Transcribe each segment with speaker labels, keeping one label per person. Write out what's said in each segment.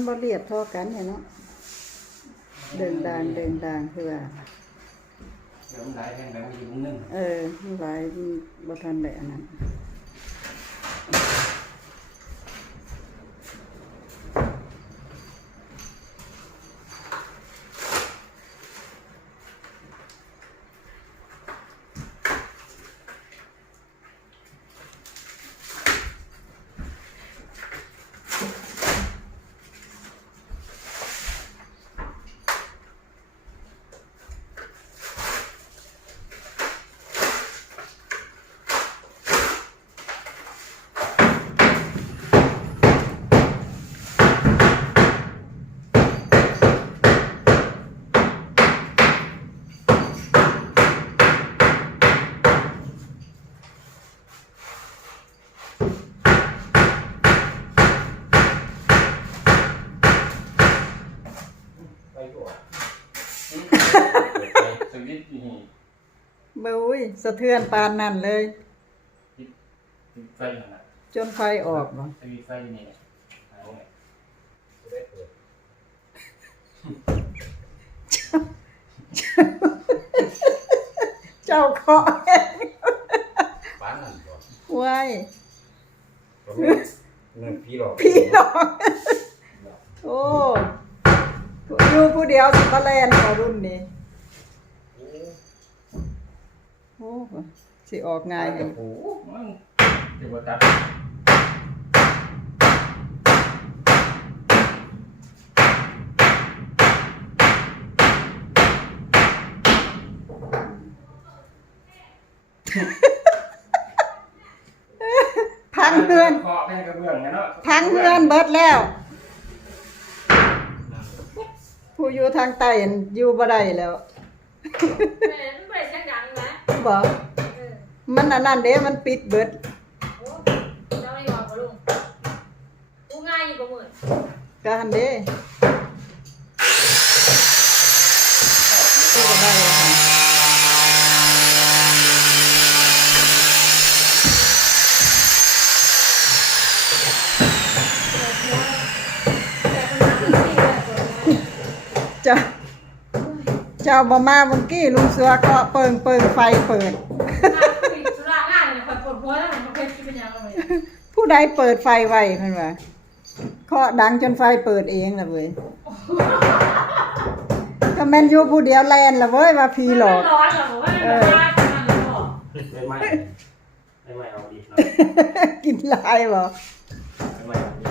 Speaker 1: นมันบ่เรียบเท่ากันเนี่ยเนาะเดินดางเดินดางคือว่า
Speaker 2: เดี๋ยวมันหลายแห่งแล้วมันอยู่มุมหนึง
Speaker 1: เออมันหลายมันบ่ทันได้อันนั้น
Speaker 2: ไปก่อนสวิตช์นี่
Speaker 1: บ่อุ้ยสะเทือนปานนั้นเลย
Speaker 2: ติดไฟขนาด
Speaker 1: จนไฟออกบ่
Speaker 2: สวิตช์ไฟนี่เนี่ยเอาไงจะได้เปิด
Speaker 1: เจ้าเคาะ
Speaker 3: บ้านนั่นบ่
Speaker 1: ไว้
Speaker 3: บ่แม่นนั่นพี่หรอก
Speaker 1: พี่น้องโอ้อยู่ผู้ เดียวสิมาแล่นบ่รุ่นนี้โอ้สิออกง่าย
Speaker 3: ตา
Speaker 1: ให้
Speaker 3: ยปู
Speaker 2: มันเดี๋ยวว่าตัด
Speaker 1: พังเฮือน
Speaker 2: เคาะแม่งกระเบื้องเนี่ยเนาะ
Speaker 1: พังเฮือนเบิดแล้ว ผู้อยู่ทางใต้นั่นอยู่บ่ได้แล้ว
Speaker 4: แม่ไม่ไปสักอย่างนะ
Speaker 1: บ่
Speaker 4: เออ
Speaker 1: มันอันนั้นเด้มันปิดเบิด
Speaker 4: โอ้เจ้าไม่ยอมกับลุงกูง่ายอยู่กับมือ
Speaker 1: ก็หันเด้ก็ได้ค่ะ
Speaker 4: แต่ปัญหาคือที่แบบคน
Speaker 1: เจ้าเจ้า บ่มาเมื่อกี้ลุงเสือก็เปิงเปิงไฟเปิด
Speaker 4: มาคุยธุระงานเนี่ยคอยปวดหัวแล้วมันเคยคิดเป็นยังไงเลย
Speaker 1: ผู้ใดเปิดไฟไว้เพิ่นว่าเคาะดังจนไฟเปิดเองล่ะเว้ยก็แม่นอยู่ผู้เดียวแลนล่ะเว้ยว่าผีหลอก
Speaker 4: มันร้อนเหรอบอกว่ามันร้อนมันร้อน
Speaker 2: ไม่ไหม้ไม่ไหม้เอาดีเนาะ
Speaker 1: กินลายบ่
Speaker 2: ไม่ไหม้เอาดี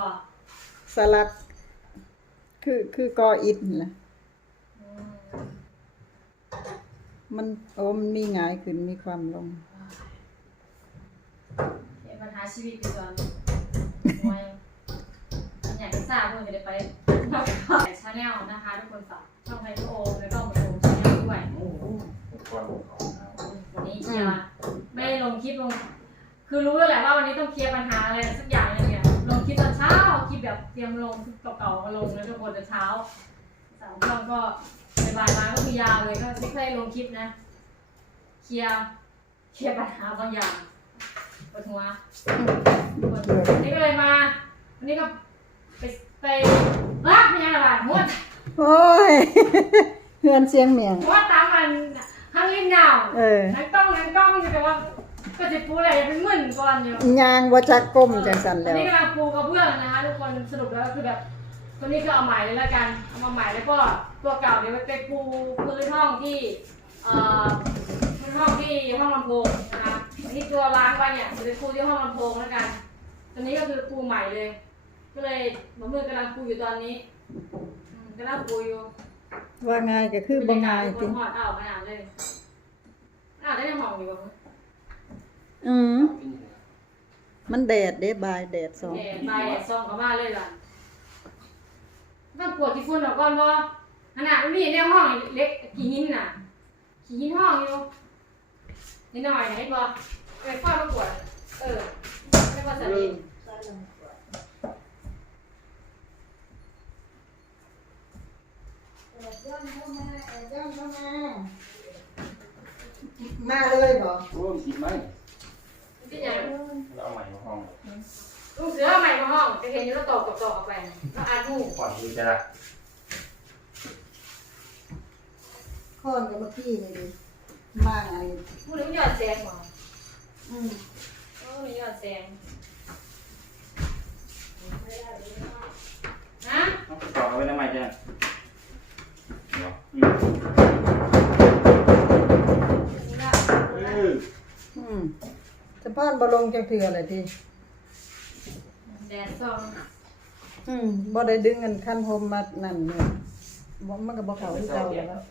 Speaker 4: บอ
Speaker 2: ก
Speaker 1: สลัดคือคือกออิฐนั่นล่ะ
Speaker 4: อืม
Speaker 1: มันโอ้มันมีหงายขึ้นมีความลง
Speaker 4: เดี๋ยวปัญหาชีวิตไปก่อนมวยอยากจะทราบว่าจะได้ไปนอกชาแนลนะคะ ทุกคนฝากช่องไฮโอแล้วก็มาชมชาแนลด้วย
Speaker 2: โอ้โหอุปกรณ์ของเขาเอา
Speaker 4: วันนี้เคลียร์ไม่ได้ลงคลิปลง คือรู้แล้วแหละว่าวันนี้ต้องเคลียร์ปัญหาอะไรสักอย่างหนึงเนี่ยลง คลิปตอนเช้าคลิปแบบเตรียมลงคลิปเก่าๆมาลงแล้วทุกคนแต่เช้าสามช่องก็บ่ายๆมาก็คือยาวเลยก็ไม่ค่อยลงคลิปนะ เคลียร์เคลียร์ปัญหาบางอย่างปวดหัวทุกคนวันนี้ก็เลยมาวันนี้ก็ไปไปรักไม่ยังอะไรหัว
Speaker 1: โอ้ยเฮือนเสียงเมียง
Speaker 4: หัวตามมันข้างลิ้นยาว
Speaker 1: เออ
Speaker 4: นังต้องนังต้องอยู่แต่ว่า ก็จะปูอะไรเป็นหมื่นก่อนอยู่
Speaker 1: ยางบ่จักก้มจังซั่น
Speaker 4: อั
Speaker 1: แล้
Speaker 4: น
Speaker 1: ว
Speaker 4: นี้กำลังปูกระเบื้องนะคะทุกคนสรุปแล้วก็คือแบบตัวนี้ก็เอาใหม่เลยละกันเอามาใหม่แล้วก็ตัวเก่าเนี่ยไปปูพื้นห้องที่เอ่อพื้นห้องที่ห้องลำโพงนะคะอันนี้ตัวล้างไปเนี่ยจะไปปูที่ห้องลำโพงแล้วกันตัวนี้ก็คือปูใหม่เลย ก็เลยหมอมือกำลังปูอยู่ตอนนี้อืมกำลังปูอยู่
Speaker 1: ว่าง่ายก็คือบ่ง่าย
Speaker 4: ค
Speaker 1: ติ
Speaker 4: นหอดเอาขนาดเลยอ่าวได้ในห้องอยู่บ่
Speaker 1: อืมมันแดดเด้บายแดดสอง
Speaker 4: แดดไปแดดซองเข้ามาเลยล่ะต้องปวดที่ฝุ่นออกก่อนบ่ขนาดมันมีในห้องเล็กกี่หินน่ะกี่หินห้องอยู่นิดหน่อยไหนบ่ไปฟ้ามาปวดเออไม่ว่าสลิน
Speaker 1: ย่อนเข้ามาย่อนเข้ามามาเล ยบ่
Speaker 3: โอ้ยคิดไห
Speaker 4: ยัง
Speaker 3: เอาใหม่มาห้อง
Speaker 4: ลูกเสือเอาใหม่มาห้องจะเห็นอยู่แล้วตอกตอกตอกออกไปแล้วอัดหู
Speaker 3: ก่อนดูจะละ
Speaker 1: ค้อนกับเมื่อกี้นี่ดิมางอะไง
Speaker 4: พูดถึงยอดแสงหรอ
Speaker 1: อืม
Speaker 4: โอ้ยยอดแสงฮะ
Speaker 3: ต่อเอาไว้ทำไมจ๊ะ
Speaker 4: นี่ละ
Speaker 3: เออ
Speaker 1: อืม สะพานบ่ลงจังเทื่อเลยที
Speaker 4: แดดส่อง
Speaker 1: อืมบ่ได้ดึงเงินคันโฮมมานั่นเลยบ่มันก็บ่เข้าที่เก่าแล้ว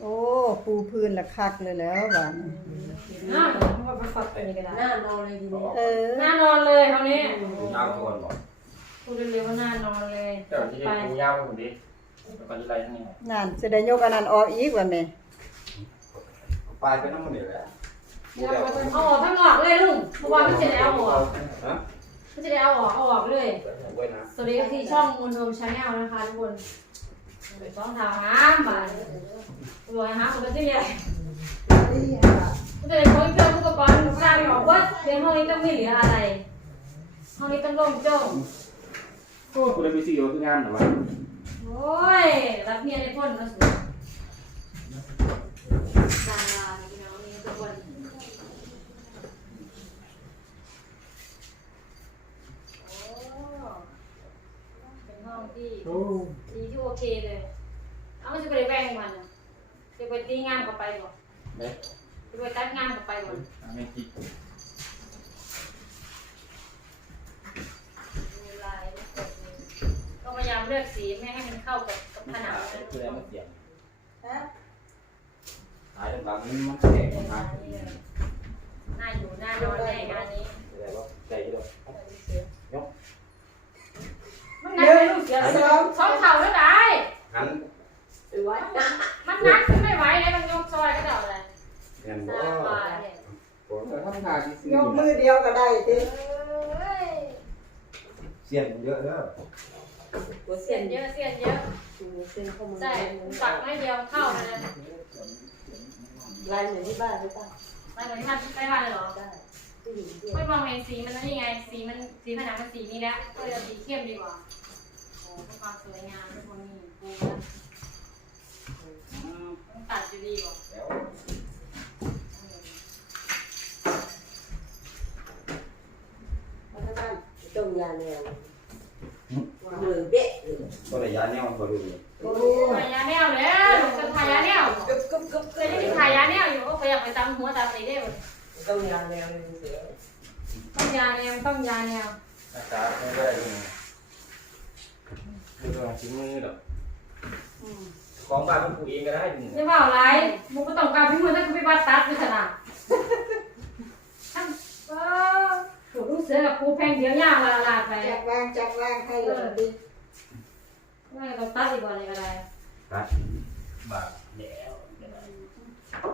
Speaker 1: โอ้ปูพื้นละคักเลยแล้วบ้านนี้
Speaker 4: น่ามันก็ฟัดไปนี่ก็ได้
Speaker 5: หน้านอนเลยทีนี้
Speaker 1: เออ
Speaker 4: น่านอนเลยเขาวนี้
Speaker 3: ยาวทุกคนบอก
Speaker 4: พูดเร็วๆว่าน่านอนเลย
Speaker 2: เดี๋ยวที่
Speaker 4: ไป
Speaker 2: กูยาวไปผมดิ แล้วก็จะไล่ทั้งนี้
Speaker 1: นั่นสิได้ยกอันนั้นออกอีกว่าแม่
Speaker 3: ปลายไปน้ำมันนี่แหละ
Speaker 4: เอาออกทั้งออกเลยลุงเพราะว่ามันจะได้เอาออก
Speaker 3: ฮะ
Speaker 4: มันจะได้เอาออกเอาออกเลย
Speaker 3: ไว้นะ
Speaker 4: สวัสดีที่ช่องมูลโฮมชาแนลนะคะทุกคนช่องทางน้ำบ่ายตัวฮะมันก็จะใหญ่มันจะได้ของเครื่องอุปกรณ์ทุกอย่างออกว่าเพียงห้องนี้ต้องไม่เหลืออะไรห้องนี้ต้องโล่งโจ้ง
Speaker 2: โอ้กูได้ไปซื้อเอาคืองานหรอวะ
Speaker 4: โอ้ยรับเมียในพ่นมาสุดจางลาพี่น้องนี่ทุกคนโอ้เป็นห้องที่
Speaker 2: โอ้
Speaker 4: ดีที่โอเคเลย เอามันจะไปแบ่งมันอะจะไปตีงานกับไปก่อน
Speaker 2: เด็ก
Speaker 4: จะไปตัดงานกับไปก่อน
Speaker 2: ไม่คิด
Speaker 4: ดูลายดูกดเลยก็พยายามเลือกสีไม่ให้มันเข้ากับกับ ผนังนะ
Speaker 3: เพื่อมาเสียง
Speaker 1: ฮะ
Speaker 3: หายตรงกลางนี้มันแตกมา
Speaker 4: น่าอยู่น่านอนแน่งานนี้
Speaker 3: แต่ว่าใจด้วย
Speaker 4: มันนักเลยลูกเสือสองเข่าแล้วได้
Speaker 3: หัน
Speaker 5: ไปไว้
Speaker 4: มันนักขึ้นไม่ไหวเลยมันยกซอยก็เดาเลย
Speaker 3: เงิน
Speaker 4: ส
Speaker 3: บ่
Speaker 4: บายเนี่ย
Speaker 3: ผม
Speaker 2: ทำงานที่ซื้อย
Speaker 1: กมือเดียวก็ได้ที
Speaker 4: เอ้ย
Speaker 3: เสียงเยอะเด้อ
Speaker 5: หัว
Speaker 4: เสี
Speaker 5: เส้
Speaker 4: ย
Speaker 5: น
Speaker 4: นเยอะเสียนเยอะ
Speaker 5: เส้นเข้ามา
Speaker 4: ใช่ตักไม่เดียวเข้าเลย
Speaker 5: ลายเหมือนที่บ้านหรือเปล่า
Speaker 4: ไม่เหมือนท่านใกล้บ้านเลยเหรอ
Speaker 5: ได้ผู้หญิงที่
Speaker 4: ไม่มองเห็นสีมันนั่นยังไง สีมันสีผนังมันสีนี้แล้วก็เลยเอาสีเข้มดีกว่าโอ้เพื่อความสวยงามทุกคนนี่ปูนะต้องตัดอยู่ดีกว่า
Speaker 3: แล้ว
Speaker 5: ต้มยาแนวเหมือนเบ๊ะเลย
Speaker 3: ก็เลยยาแนวพอดู
Speaker 1: โอ้
Speaker 4: ถ่ายยาแนวเลยหนูจะถ่ายยาแนว
Speaker 5: กึบกึบกึบ
Speaker 4: เคยได้ถ่ายยาแนวอยู่ก็เคยอยากไปตำหัวตำสีเด้อ
Speaker 5: ต้มยาแนวเลยเสือ
Speaker 4: ต้องยาแนวต้องยาแนว
Speaker 2: อาจารย์ไม่ได้เลยคือต้องชิ้นมือหรอก
Speaker 3: ของบ้านของกูเองก็ได้ดิ
Speaker 4: จะว่าอะไรมึงก็ต้องการพิมือถ้าคุณไปวัดตัดด้วยสนะท่านเออถูกลูกเสือกับครูแพงเดียวย่างละลาดไป
Speaker 1: จักวางจักวางให้เลยดิ
Speaker 4: ไม่ต้องตัดอีกว่าอะไรก็ได้
Speaker 3: ตัด
Speaker 2: บาทแล้ว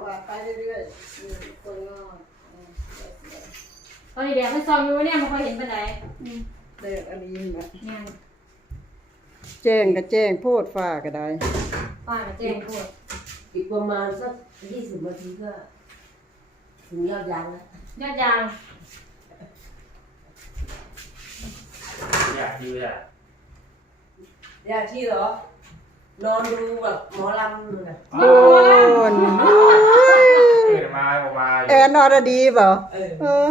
Speaker 1: วางไปเรื่อย
Speaker 4: คนก็ตอนนี้แดดมันซองอยู่เนี่ยมันคอยเห็นปันได
Speaker 1: ๆเลิกอันนี้มา
Speaker 4: เนี่ย
Speaker 1: แจ้งก็แจ้งโพดฟ้าก็ได้
Speaker 4: ป้ากับเจ๊งพูด
Speaker 5: อีกประมาณสักยี่สิบนาทีก็ถึงยอดยางแล้ว
Speaker 4: ยอดยาง
Speaker 2: อยากยืดอะ
Speaker 5: ยาที่เหรอ นอนดูแบบหมอลำเลยนะ
Speaker 1: โดน
Speaker 2: เกิดมาออกมา
Speaker 1: แอนอรดีบ่
Speaker 5: เออ
Speaker 1: เออ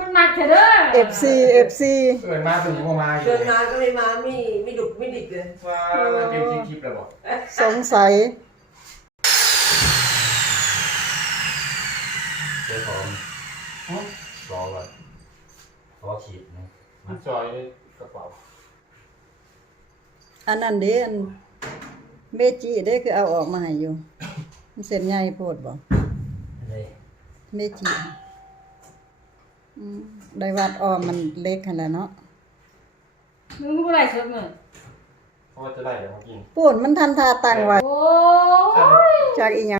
Speaker 4: มันหนักเถอะเด้อ
Speaker 1: FC FC
Speaker 2: เกิดมาถึงออกมาอยู่
Speaker 5: เดินมาก็เลยมาไม่ไม่ดุกไม่ดิกเลย
Speaker 2: ว่ามันเต็มคลิปแล้วบอก
Speaker 1: สงสัย
Speaker 3: เจ้าของรอก่อนขอฉีดนะ
Speaker 2: มันจอยกระเป๋า
Speaker 1: อันนั้นเด้อันเมจิเด้คือเอาออกมาให้อยู่มันเส้นใหญ่โพดบ่
Speaker 3: เลย
Speaker 1: เมจิอืมได้วัดออมมันเล็กขนาดเนาะ
Speaker 4: มึงพูดอะไรสดมึง
Speaker 2: เพราะว่าจะไล่เดี๋ยวมากิน
Speaker 1: ปูนมันทันทาตั้งไว้
Speaker 4: โอ้ย
Speaker 1: จากอีหยัง